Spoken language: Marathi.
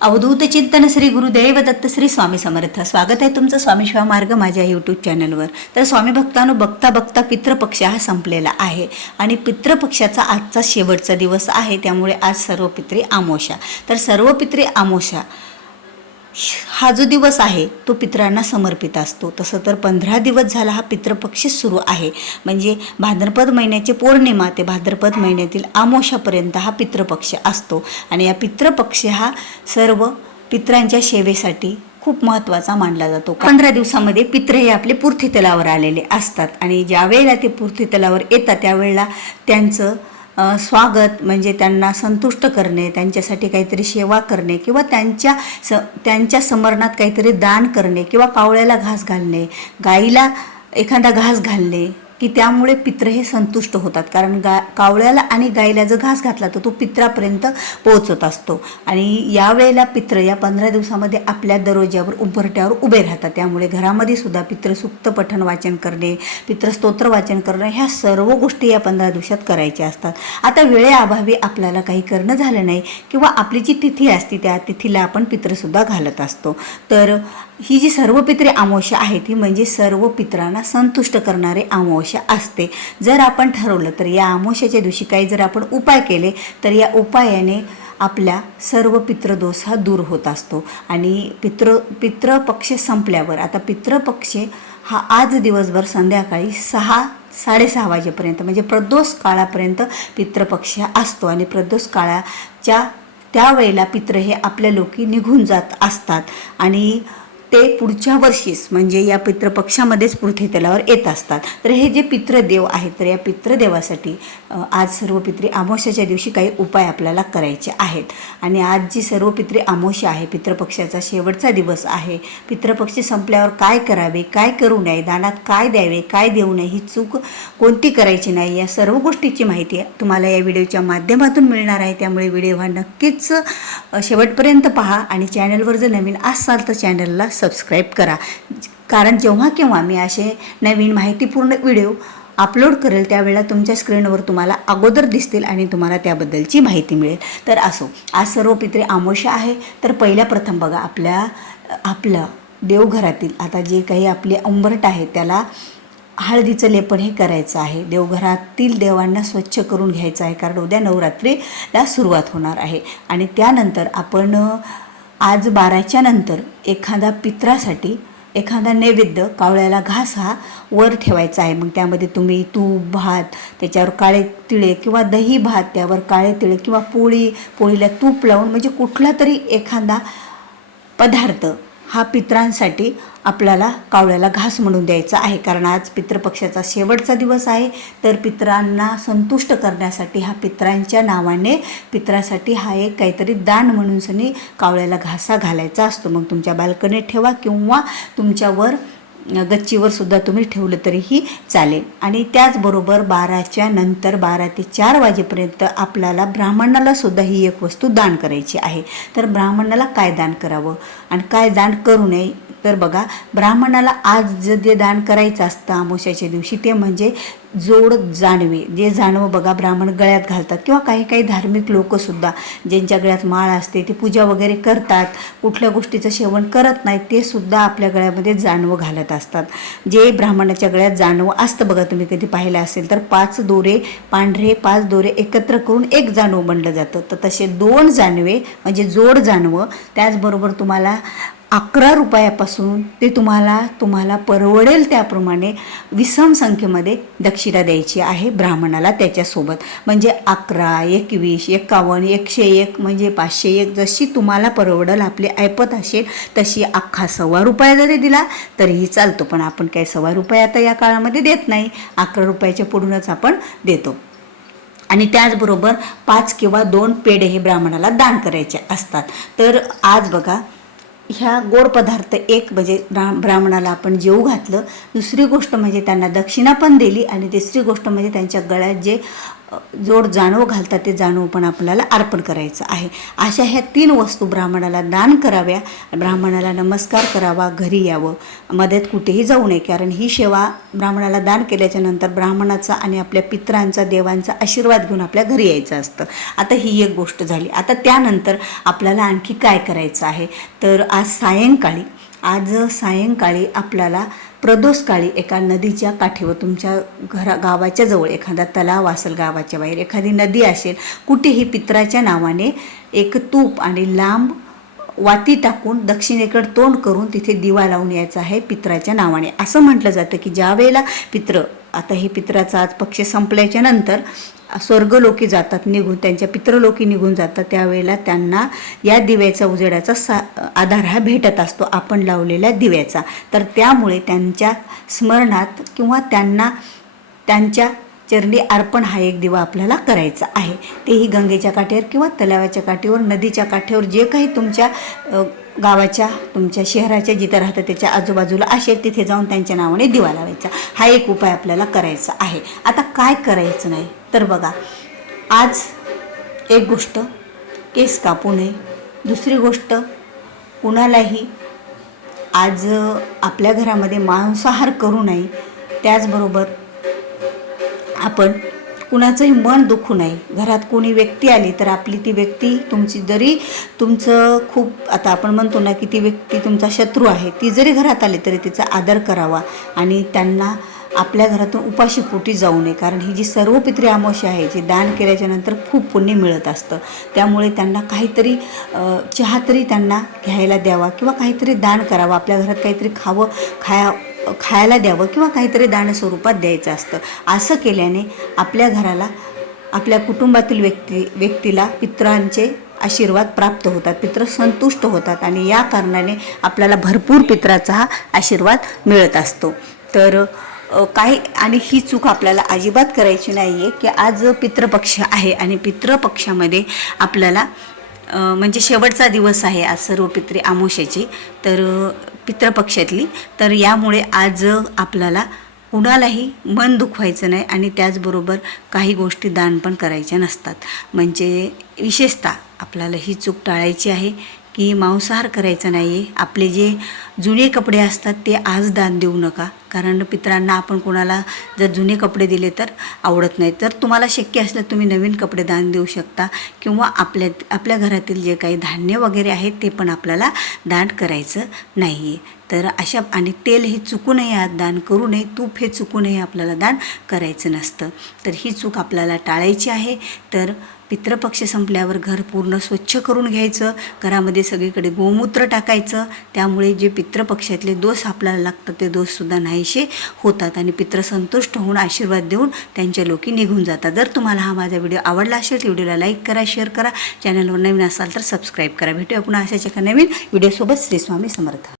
अवधूत चिंतन श्री गुरुदेव दत्त श्री स्वामी समर्थ. स्वागत आहे तुमचं स्वामी शिवा मार्ग माझ्या यूट्यूब चॅनलवर. तर स्वामी भक्तांनो, बघता बघता पितृपक्ष हा संपलेला आहे आणि पितृपक्षाचा आजचा शेवटचा दिवस आहे. त्यामुळे आज सर्व पित्री अमावस्या. तर सर्व पित्री अमावस्या हा जो दिवस आहे तो पितरांना समर्पित असतो. तसं तर 15 दिवस झाला हा पितृपक्ष सुरू आहे. म्हणजे भाद्रपद महिन्याची पौर्णिमा ते भाद्रपद महिन्यातील अमावस्यापर्यंत हा पितृपक्ष असतो. आणि या पितृपक्ष हा सर्व पितरांच्या सेवेसाठी खूप महत्त्वाचा मानला जातो. 15 दिवसामध्ये पित्र हे आपले पृथ्वीतलावर आलेले असतात आणि ज्या वेळेला ते पृथ्वीतलावर येतात त्यावेळेला त्यांचं स्वागत म्हणजे त्यांना संतुष्ट करणे, त्यांच्यासाठी काहीतरी सेवा करणे किंवा त्यांच्या स्मरणात काहीतरी दान करणे किंवा कावळ्याला घास घालणे, गाईला एखादा घास घालणे की त्यामुळे पित्र हे संतुष्ट होतात. कारण कावळ्याला आणि गाईला जर घास घातला तर तो पित्रापर्यंत पोहोचत असतो. आणि यावेळेला पित्र या 15 दिवसामध्ये आपल्या दरवाज्यावर उंबरठ्यावर उभे राहतात. त्यामुळे घरामध्ये सुद्धा पितृसूक्त पठण वाचन करणे, पितृस्तोत्र वाचन करणे ह्या सर्व गोष्टी या 15 दिवसात करायच्या असतात. आता वेळेअभावी आपल्याला काही करणं झालं नाही किंवा आपली जी तिथी असते त्या तिथीला आपण पित्रसुद्धा घालत असतो. तर ही जी सर्व पित्री अमावस्या आहे ती म्हणजे सर्व पितरांना संतुष्ट करणारे अमावस्या असते. जर आपण ठरवलं तर या अमावस्याच्या दिवशी काही जर आपण उपाय केले तर या उपायाने आपल्या सर्व पितृदोष हा दूर होत असतो. आणि पितृपक्ष संपल्यावर आता पितृपक्ष हा आज दिवसभर संध्याकाळी 6-6:30 वाजेपर्यंत म्हणजे प्रदोष काळापर्यंत पितृपक्ष असतो. आणि प्रदोष काळाच्या त्यावेळेला पित्र हे आपल्या लोकी निघून जात असतात आणि ते पुढच्या वर्षीच म्हणजे या पितृपक्षामध्येच पृथ्वीतलावर येत असतात. तर हे जे पितृदेव आहेत तर या पितृदेवासाठी आज सर्व पित्री अमावस्याच्या दिवशी काही उपाय आपल्याला करायचे आहेत. आणि आज जी सर्व पित्री अमावस्या आहे, पितृपक्षाचा शेवटचा दिवस आहे. पितृपक्ष संपल्यावर काय करावे, काय करू नये, दानात काय द्यावे, काय देऊ नये, ही चूक कोणती करायची नाही, या सर्व गोष्टीची माहिती तुम्हाला या व्हिडिओच्या माध्यमातून मिळणार आहे. त्यामुळे व्हिडिओ हा नक्कीच शेवटपर्यंत पहा आणि चॅनलवर जर नवीन असाल तर चॅनलला सबस्क्राईब करा. कारण जेव्हा केव्हा मी असे नवीन माहितीपूर्ण व्हिडिओ अपलोड करेल त्यावेळेला तुमच्या स्क्रीनवर तुम्हाला अगोदर दिसतील आणि तुम्हाला त्याबद्दलची माहिती मिळेल. तर असो, आज सर्व पित्री अमावस्या आहे. तर पहिल्या प्रथम बघा आपलं देवघरातील आता जे काही आपले उंबरठ आहे त्याला हळदीचं लेपन हे करायचं आहे. देवघरातील देवांना स्वच्छ करून घ्यायचं आहे कारण उद्या नवरात्रीला सुरुवात होणार आहे. आणि त्यानंतर आपण आज 12च्या नंतर एखादा पित्रासाठी एखादा नैवेद्य कावळ्याला घास हा वर ठेवायचा आहे. मग त्यामध्ये तुम्ही तूप, भात, त्याच्यावर काळे तिळे किंवा दही भात, त्यावर काळे तिळे किंवा पोळीला तूप लावून म्हणजे कुठला तरी एखादा पदार्थ हा पित्रांसाठी आपल्याला कावळ्याला घास म्हणून द्यायचा आहे. कारण आज पितृपक्षाचा शेवटचा दिवस आहे. तर पितरांना संतुष्ट करण्यासाठी हा पितरांच्या नावाने पित्रासाठी हा एक काहीतरी दान म्हणून सनी कावळ्याला घासा घालायचा असतो. मग तुमच्या बाल्कनीत ठेवा किंवा तुमच्यावर गच्चीवर सुद्धा तुम्ही ठेवलं तरीही चालेल. आणि त्याचबरोबर 12च्या नंतर 12 ते 4 वाजेपर्यंत आपल्याला ब्राह्मणाला सुद्धा ही एक वस्तू दान करायची आहे. तर ब्राह्मणाला काय दान करावं आणि काय दान करू नये तर बघा, ब्राह्मणाला आज जे दान करायचं असतं अमावस्याच्या दिवशी ते म्हणजे जोड जानवे. जे जानवं बघा ब्राह्मण गळ्यात घालतात किंवा काही धार्मिक लोकंसुद्धा ज्यांच्या गळ्यात माळ असते ते पूजा वगैरे करतात, कुठल्या गोष्टीचं सेवन करत नाहीत, ते सुद्धा आपल्या गळ्यामध्ये जानवं घालत असतात. जे ब्राह्मणाच्या गळ्यात जानवं असतं बघा, तुम्ही कधी पाहिलं असेल तर 5 दोरे पांढरे 5 दोरे एकत्र करून एक जानवं बनलं जातं. तर तसे 2 जानवे म्हणजे जोड जानवं. त्याचबरोबर तुम्हाला 11 रुपयापासून ते तुम्हाला परवडेल त्याप्रमाणे विषम संख्येमध्ये दक्षिणा द्यायची आहे ब्राह्मणाला त्याच्यासोबत. म्हणजे 11, 21, 51, 101 म्हणजे 501 जशी तुम्हाला परवडेल, आपली ऐपत असेल तशी. अख्खा ₹1.25 जरी दिला तरीही चालतो, पण आपण काही ₹1.25 आता या काळामध्ये देत नाही. 11 रुपयाच्या पुढूनच आपण देतो. आणि त्याचबरोबर 5 किंवा 2 पेढे हे ब्राह्मणाला दान करायचे असतात. तर आज बघा ह्या गोड पदार्थ एक म्हणजे ब्राह्मणाला आपण जेवू घातलं. दुसरी गोष्ट म्हणजे त्यांना दक्षिणा पण दिली आणि तिसरी गोष्ट म्हणजे त्यांच्या गळ्यात जे जोड जाणव घालतात ते जाणव पण आपल्याला अर्पण करायचं आहे. अशा ह्या 3 वस्तू ब्राह्मणाला दान कराव्या, ब्राह्मणाला नमस्कार करावा, घरी यावं, मदत कुठेही जाऊ नये. कारण ही सेवा ब्राह्मणाला दान केल्याच्या नंतर ब्राह्मणाचा आणि आपल्या पितरांचा देवांचा आशीर्वाद घेऊन आपल्या घरी यायचं असतं. आता ही एक गोष्ट झाली. आता त्यानंतर आपल्याला आणखी काय करायचं आहे, तर आज सायंकाळी आपल्याला प्रदोषकाळी एका नदीच्या काठीवर, तुमच्या गावाच्या जवळ एखादा तलाव असेल, गावाच्या बाहेर एखादी नदी असेल, कुठेही पित्राच्या नावाने एक तूप आणि लांब वाती टाकून दक्षिणेकडे तोंड करून तिथे दिवा लावून यायचा आहे पित्राच्या नावाने. असं म्हटलं जातं की ज्या वेळेला आता हे पित्राचा आज पक्ष संपल्याच्या नंतर स्वर्गलोकी जातात निघून, त्यांच्या पितृलोकी निघून जातात, त्यावेळेला त्यांना या दिव्याचा उजेडाचा आधार हा भेटत असतो, आपण लावलेल्या दिव्याचा. तर त्यामुळे त्यांच्या स्मरणात किंवा त्यांच्या चरणी अर्पण हा एक दिवा आपल्याला करायचा आहे. तेही गंगेच्या काठेवर किंवा तलावाच्या काठेवर, नदीच्या काठेवर, जे काही तुमच्या गावाच्या, तुमच्या शहराच्या जिथं राहतं त्याच्या आजूबाजूला असेल तिथे जाऊन त्यांच्या नावाने दिवा लावायचा. हा एक उपाय आपल्याला करायचा आहे. आता काय करायचं नाही तर बघा, आज एक गोष्ट, केस कापू नये. दुसरी गोष्ट, कुणालाही आज आपल्या घरामध्ये मांसाहार करू नये. त्याचबरोबर आपण कुणाचंही मन दुखू नये. घरात कोणी व्यक्ती आली तर आपली ती व्यक्ती तुमचं खूप, आता आपण म्हणतो ना की ती व्यक्ती तुमचा शत्रू आहे, ती जरी घरात आली तरी तिचा आदर करावा आणि त्यांना आपल्या घरातून उपाशी पोटी जाऊ नये. कारण ही जी सर्व पितृ अमावस्या आहे, जी दान केल्याच्या नंतर खूप पुण्य मिळत असतं. त्यामुळे त्यांना काहीतरी चहा तरी त्यांना घ्यायला द्यावा किंवा काहीतरी दान करावं, आपल्या घरात काहीतरी खायला द्यावं किंवा काहीतरी दान स्वरूपात द्यायचं असतं. असं केल्याने आपल्या घराला, आपल्या कुटुंबातील व्यक्तीला पितरांचे आशीर्वाद प्राप्त होतात, पितृ संतुष्ट होतात आणि या कारणाने आपल्याला भरपूर पितराचा हा आशीर्वाद मिळत असतो. तर आणि ही चूक आपल्याला अजिबात करायची नाही आहे की आज पितृपक्ष आहे आणि पितृपक्षामध्ये आपल्याला म्हणजे शेवटचा दिवस आहे आज सर्व पितृ अमावस्येची, तर पितृपक्षातली, तर यामुळे आज आपल्याला कुणालाही मन दुखवायचं नाही आणि त्याचबरोबर काही गोष्टी दान पण करायच्या नसतात. म्हणजे विशेषतः आपल्याला ही चूक टाळायची आहे की मांसाहार करायचा नाही आहे. आपले जे जुने कपडे असतात ते आज दान देऊ नका, कारण पितरांना आपण कोणाला जर जुने कपडे दिले तर आवडत नाही. तर तुम्हाला शक्य असलं तुम्ही नवीन कपडे दान देऊ शकता किंवा आपल्या घरातील जे काही धान्य वगैरे आहे ते पण आपल्याला दान करायचं नाही आहे. तर आणि तेल हे चुकू नये, आज दान करू नये. तूप हे चुकू नये, आपल्याला दान करायचं नसतं. तर ही चूक आपल्याला टाळायची आहे. तर पितृपक्ष संपल्यावर घर पूर्ण स्वच्छ करून घ्यायचं, घरामध्ये सगळीकडे गोमूत्र टाकायचं. त्यामुळे जे पितृपक्षातले दोष आपल्याला लागतात ते दोषसुद्धा नाहीसे होतात आणि पितृ संतुष्ट होऊन आशीर्वाद देऊन त्यांच्या लोकी निघून जातात. जर तुम्हाला हा माझा व्हिडिओ आवडला असेल तर व्हिडिओला लाईक करा, शेअर करा, चॅनलवर नवीन असाल तर सबस्क्राईब करा. भेटूया पुन्हा अशाच एका नवीन व्हिडिओसोबत. श्री स्वामी समर्थ.